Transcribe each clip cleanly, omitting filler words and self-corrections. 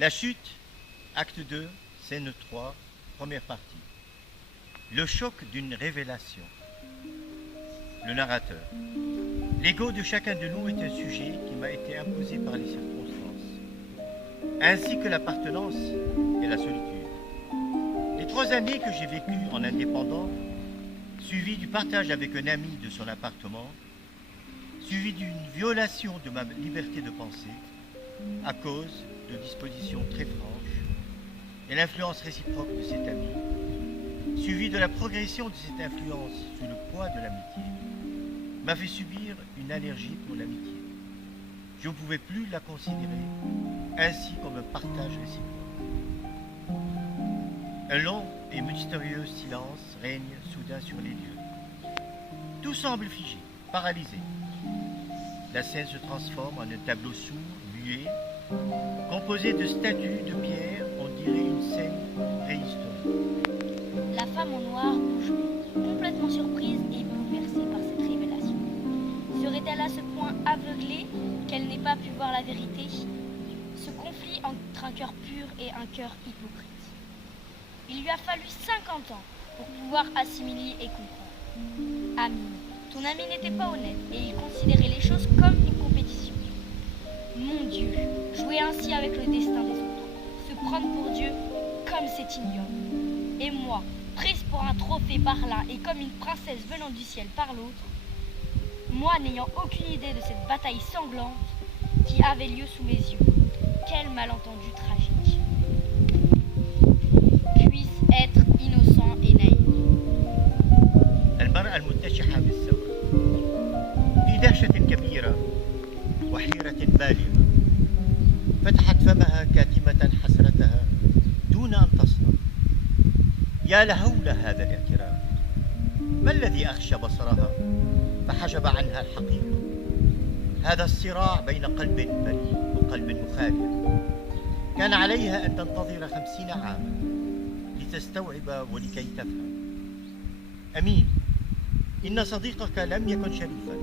La chute, acte 2, scène 3, première partie. Le choc d'une révélation. Le narrateur. L'ego de chacun de nous est un sujet qui m'a été imposé par les circonstances, ainsi que l'appartenance et la solitude. Les 3 années que j'ai vécues en indépendant, suivies du partage avec un ami de son appartement, suivies d'une violation de ma liberté de penser, à cause de dispositions très franches, et l'influence réciproque de cet ami, suivie de la progression de cette influence sous le poids de l'amitié, m'a fait subir une allergie pour l'amitié. Je ne pouvais plus la considérer ainsi comme un partage réciproque. Un long et mystérieux silence règne soudain sur les lieux. Tout semble figé, paralysé. La scène se transforme en un tableau sourd, muet, composé de statues de pierre, on dirait une scène préhistorique. La femme en noir bouge, complètement surprise et bouleversée par cette révélation. Serait-elle à ce point aveuglée qu'elle n'ait pas pu voir la vérité? Ce conflit entre un cœur pur et un cœur hypocrite. Il lui a fallu 50 ans pour pouvoir assimiler et comprendre. Amine, ton ami n'était pas honnête et il considérait les choses comme une compétition. Mon Dieu, jouer ainsi avec le destin des autres, se prendre pour Dieu comme c'est ignoble. Et moi, prise pour un trophée par l'un et comme une princesse venant du ciel par l'autre, moi n'ayant aucune idée de cette bataille sanglante qui avait lieu sous mes yeux. Quel malentendu tragique. Puisse être innocent et naïf. المرأة المتشحة بالثورة في دهشة كبيرة وحيرة بالغة فتحت فمها كاتمة حسرتها دون أن تصنع. يا لهول هذا الاعتراف. ما الذي أغشى بصرها فحجب عنها الحقيقة؟ هذا الصراع بين قلب بريء وقلب مخادع. كان عليها أن تنتظر 50 عاما لتستوعب ولكي تفهم. أمين، إن صديقك لم يكن شريفا،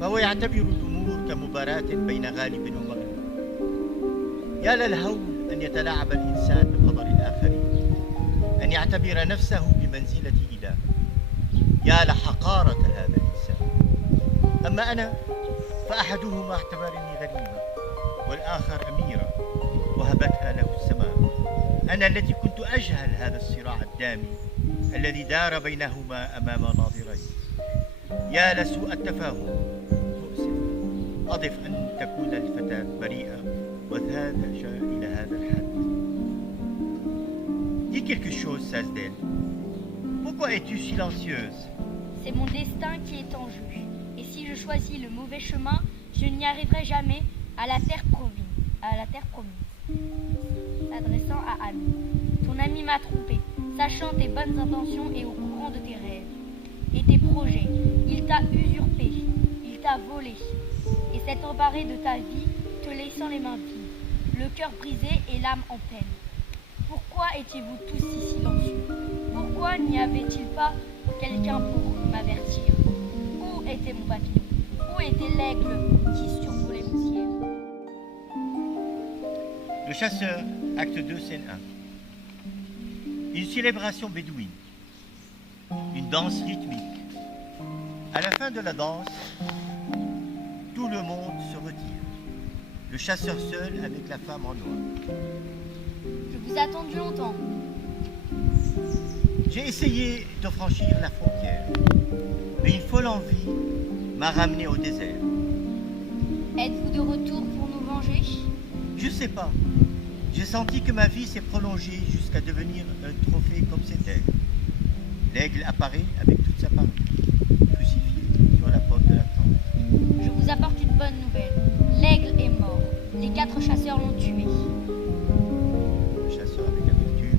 فهو يعتبر الأمور كمباراة بين غالب ومغلوب. يا للهول أن يتلاعب الإنسان بقدر الآخرين، أن يعتبر نفسه بمنزلة إله. يا لحقارة هذا الإنسان. أما أنا فأحدهما اعتبرني غريبا والآخر أميرا وهبتها له السماء. أنا التي كنت أجهل هذا الصراع الدامي الذي دار بينهما أمام ناظري. يا لسوء التفاهم. مؤسف. أضف أن تكون الفتاة بريئة وهذا جاء إلى هذا الحد. Dis quelque chose, Sasdel. Pourquoi es-tu silencieuse? C'est mon destin qui est en jeu. Et si je choisis le mauvais chemin, je n'y arriverai jamais à la terre promise. S'adressant à Ami. Ton ami m'a trompé, sachant tes bonnes intentions et au courant de tes rêves et tes projets. Il t'a usurpé, il t'a volé et s'est emparé de ta vie, te laissant les mains vides, le cœur brisé et l'âme en peine. Pourquoi étiez-vous tous si silencieux? Pourquoi n'y avait-il pas quelqu'un pour m'avertir? Où était mon papillon? Où était l'aigle qui survolait mon ciel? Le chasseur, acte 2, scène 1. Une célébration bédouine. Une danse rythmique. À la fin de la danse, tout le monde se retire. Le chasseur seul avec la femme en noir. Je vous ai attendu longtemps. J'ai essayé de franchir la frontière, mais une folle envie m'a ramené au désert. Êtes-vous de retour pour nous venger? Je sais pas. J'ai senti que ma vie s'est prolongée jusqu'à devenir un trophée comme cet aigle. L'aigle apparaît avec toute sa parure, crucifié sur la porte de la tente. Je vous apporte une bonne nouvelle. L'aigle est mort. Les 4 chasseurs l'ont tué. Le chasseur avec amertume.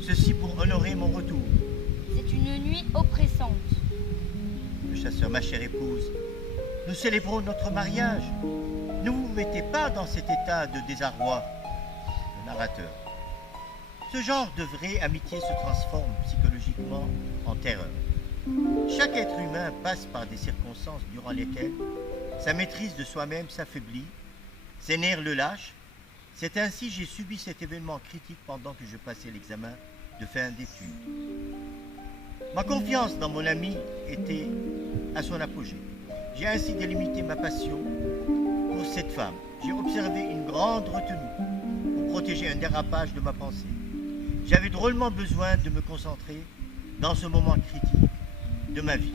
Ceci pour honorer mon retour. C'est une nuit oppressante. Le chasseur, ma chère épouse, nous célébrons notre mariage. Ne vous mettez pas dans cet état de désarroi. Le narrateur. Ce genre de vraie amitié se transforme psychologiquement en terreur. Chaque être humain passe par des circonstances durant lesquelles sa maîtrise de soi-même s'affaiblit, ses nerfs le lâchent, C'est ainsi que j'ai subi cet événement critique pendant que je passais l'examen de fin d'études. Ma confiance dans mon ami était à son apogée. J'ai ainsi délimité ma passion pour cette femme. J'ai observé une grande retenue pour protéger un dérapage de ma pensée. J'avais drôlement besoin de me concentrer dans ce moment critique de ma vie.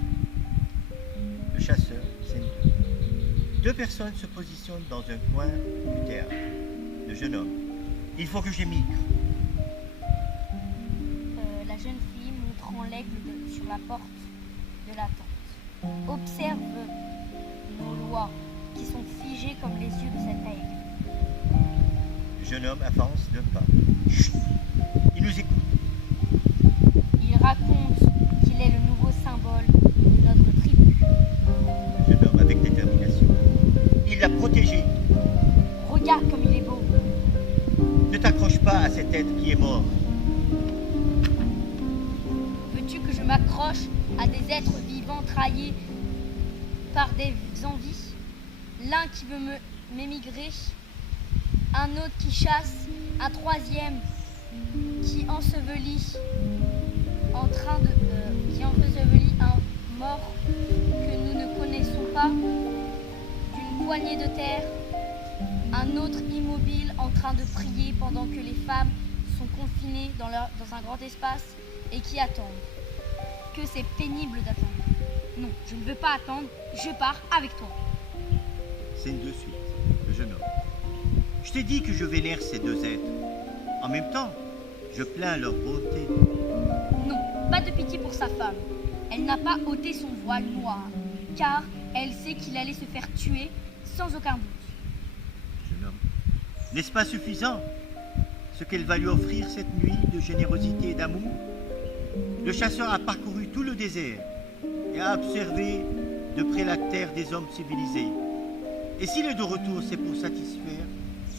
Le chasseur, c'est nous. Deux personnes se positionnent dans un coin du théâtre. Le jeune homme. Il faut que j'émigre. La jeune fille montrant l'aigle sur la porte de la tente. Observe nos lois qui sont figées comme les yeux de cet aigle. Le jeune homme avance d'un pas. Chut. Il nous écoute. Il raconte qu'il est le nouveau symbole de notre tribu. Le jeune homme avec détermination. Il l'a protégé. Regarde comme il est beau. Ne t'accroche pas à cet être qui est mort. Veux-tu que je m'accroche à des êtres vivants trahis par des envies? L'un qui veut m'émigrer, un autre qui chasse, un troisième qui ensevelit un mort que nous ne connaissons pas d'une poignée de terre, un autre immobile en train de prier pendant que les femmes sont confinées dans un grand espace et qui attendent. Que c'est pénible d'attendre. Non, je ne veux pas attendre, je pars avec toi. Scène de suite. Le jeune homme. Je t'ai dit que je vénère ces deux êtres. En même temps, je plains leur beauté. Non, pas de pitié pour sa femme. Elle n'a pas ôté son voile noir, car elle sait qu'il allait se faire tuer sans aucun doute. Jeune homme. N'est-ce pas suffisant ce qu'elle va lui offrir cette nuit de générosité et d'amour? Le chasseur a parcouru tout le désert et a observé de près la terre des hommes civilisés. Et s'il est de retour, c'est pour satisfaire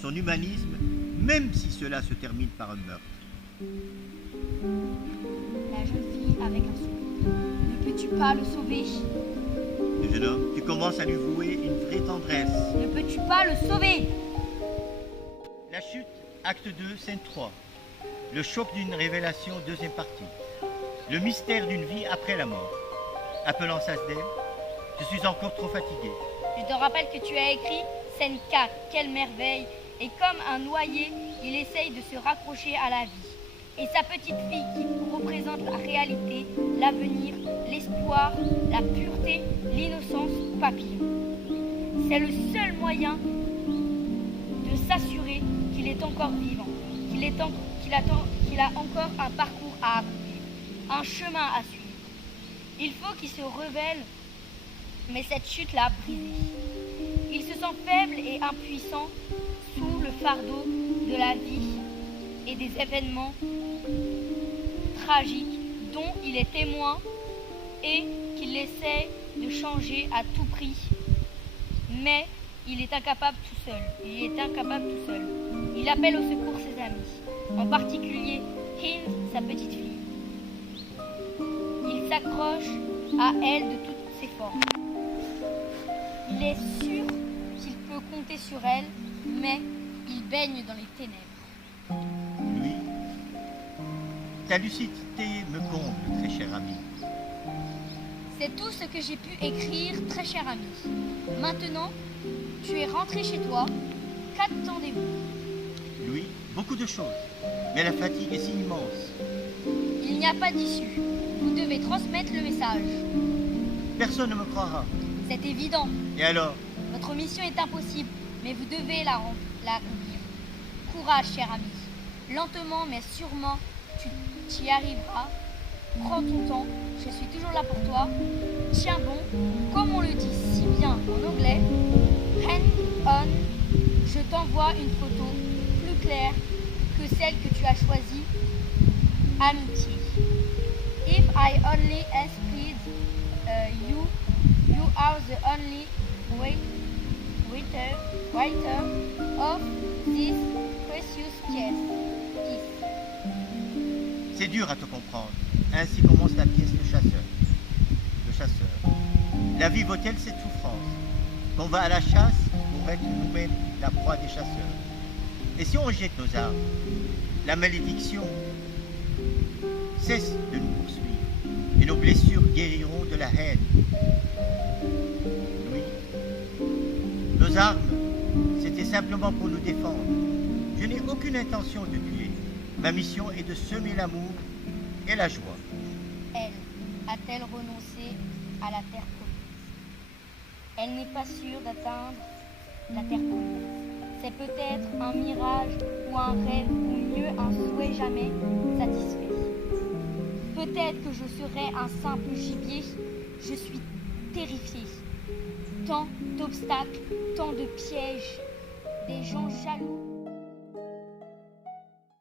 son humanisme, même si cela se termine par un meurtre. La jeune fille avec un sourire. Ne peux-tu pas le sauver? Le jeune homme, tu commences à lui vouer une vraie tendresse. Ne peux-tu pas le sauver? La chute, acte 2, scène 3. Le choc d'une révélation, deuxième partie. Le mystère d'une vie après la mort. Appelant Sasdem, je suis encore trop fatigué. Je te rappelle que tu as écrit scène 4, quelle merveille. Et comme un noyé, il essaye de se raccrocher à la vie. Et sa petite fille qui représente la réalité, l'avenir, l'espoir, la pureté, l'innocence, papillon. C'est le seul moyen de s'assurer qu'il est encore vivant, qu'il a encore un parcours à accomplir, un chemin à suivre. Il faut qu'il se révèle, mais cette chute l'a brisé. Il se sent faible et impuissant sous le fardeau de la vie et des événements tragiques dont il est témoin et qu'il essaie de changer à tout prix. Mais il est incapable tout seul. Il appelle au secours ses amis, en particulier Hind, sa petite fille. Il s'accroche à elle de toutes ses forces. Il est sûr qu'il peut compter sur elle, mais il baigne dans les ténèbres. Lui, ta lucidité me comble, très cher ami. C'est tout ce que j'ai pu écrire, très cher ami. Maintenant, tu es rentré chez toi. Qu'attendez-vous? Lui, beaucoup de choses, mais la fatigue est si immense. Il n'y a pas d'issue. Vous devez transmettre le message. Personne ne me croira. C'est évident. Et alors? Votre mission est impossible, mais vous devez l'accomplir. Courage, cher ami. Lentement, mais sûrement, tu y arriveras. Prends ton temps, je suis toujours là pour toi. Tiens bon, comme on le dit si bien en anglais, hand on, je t'envoie une photo plus claire que celle que tu as choisie. Amitié. If I only ask please, you are the only writer of this precious kiss. C'est dur à te comprendre. Ainsi commence la pièce Le Chasseur. Le chasseur. La vie vaut-elle cette souffrance? Qu'on va à la chasse pour être nous-mêmes la proie des chasseurs? Et si on jette nos armes, la malédiction cesse de nous poursuivre et nos blessures guériront de la haine. Oui, nos armes, c'était simplement pour nous défendre. Je n'ai aucune intention de tuer. Ma mission est de semer l'amour et la joie. Elle, a-t-elle renoncé à la terre promise? Elle n'est pas sûre d'atteindre la terre promise. C'est peut-être un mirage ou un rêve ou mieux un souhait jamais satisfait. Peut-être que je serai un simple gibier. Je suis terrifiée. Tant d'obstacles, tant de pièges, des gens jaloux.